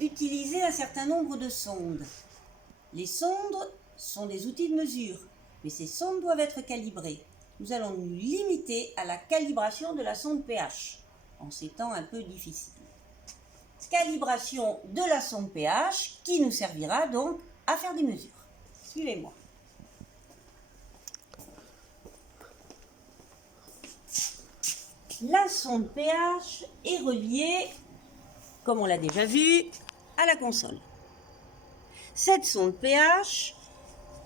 utiliser un certain nombre de sondes. Les sondes sont des outils de mesure, mais ces sondes doivent être calibrées. Nous allons nous limiter à la calibration de la sonde pH, en ces temps un peu difficiles. Calibration de la sonde pH qui nous servira donc à faire des mesures. Suivez-moi. La sonde pH est reliée, comme on l'a déjà vu, à la console. Cette sonde pH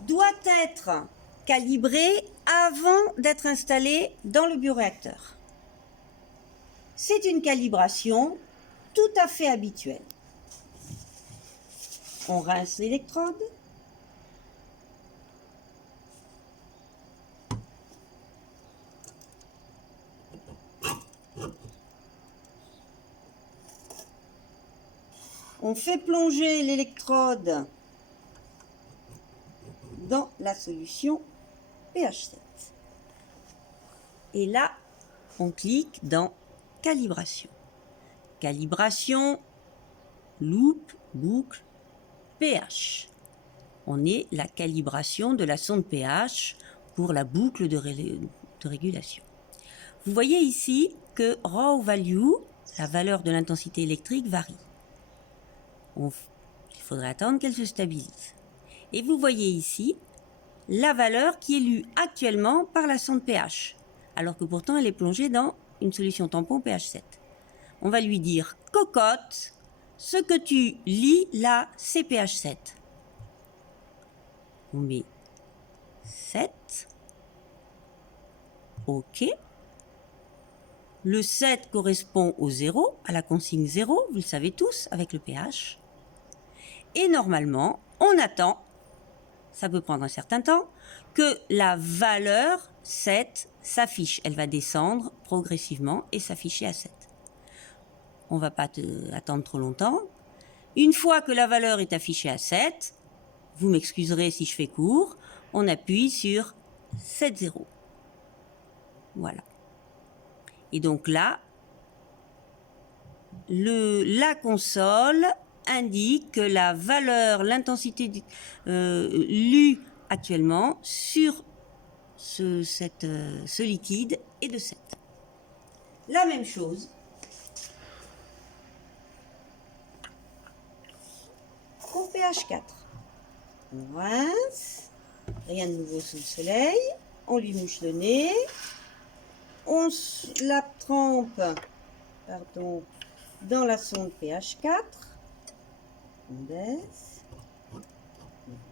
doit être calibrée avant d'être installée dans le bioréacteur. C'est une calibration tout à fait habituelle. On rince l'électrode. On fait plonger l'électrode dans la solution pH 7. Et là, on clique dans calibration. Calibration, loupe, boucle, pH. On est la calibration de la sonde pH pour la boucle de régulation. Vous voyez ici que raw value, la valeur de l'intensité électrique, varie. Il faudrait attendre qu'elle se stabilise. Et vous voyez ici la valeur qui est lue actuellement par la sonde pH, alors que pourtant elle est plongée dans une solution tampon pH 7. On va lui dire « Cocotte, ce que tu lis là, c'est pH 7. » On met 7. OK. Le 7 correspond au 0, à la consigne 0, vous le savez tous, avec le pH. Et normalement, on attend, ça peut prendre un certain temps, que la valeur 7 s'affiche. Elle va descendre progressivement et s'afficher à 7. On ne va pas attendre trop longtemps. Une fois que la valeur est affichée à 7, vous m'excuserez si je fais court, on appuie sur 7,0. Voilà. Et donc là, la console indique que la valeur, l'intensité lue actuellement sur ce liquide est de 7. La même chose pour pH 4. On rince, rien de nouveau sous le soleil, on lui mouche le nez, on la trempe dans la sonde pH 4, on baisse,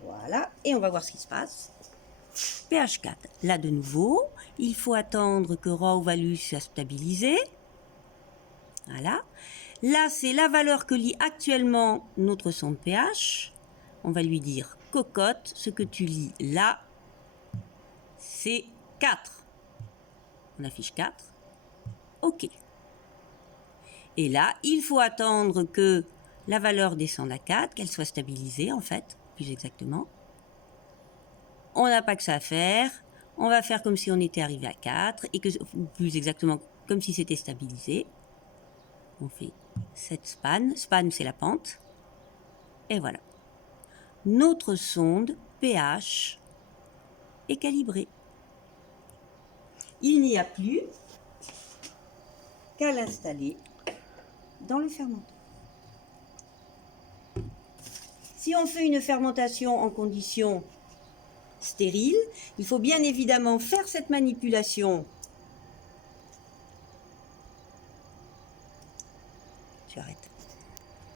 voilà, et on va voir ce qui se passe. pH 4, là de nouveau, il faut attendre que raw value soit stabilisé. Voilà. Là, c'est la valeur que lit actuellement notre sonde pH. On va lui dire « Cocotte, ce que tu lis là, c'est 4. » On affiche 4. OK. Et là, il faut attendre que la valeur descende à 4, qu'elle soit stabilisée en fait, plus exactement. On n'a pas que ça à faire. On va faire comme si on était arrivé à 4, et que, plus exactement comme si c'était stabilisé. On fait cette span. Span, c'est la pente. Et voilà. Notre sonde pH est calibrée. Il n'y a plus qu'à l'installer dans le fermenteur. Si on fait une fermentation en conditions stériles, il faut bien évidemment faire cette manipulation. Tu arrêtes.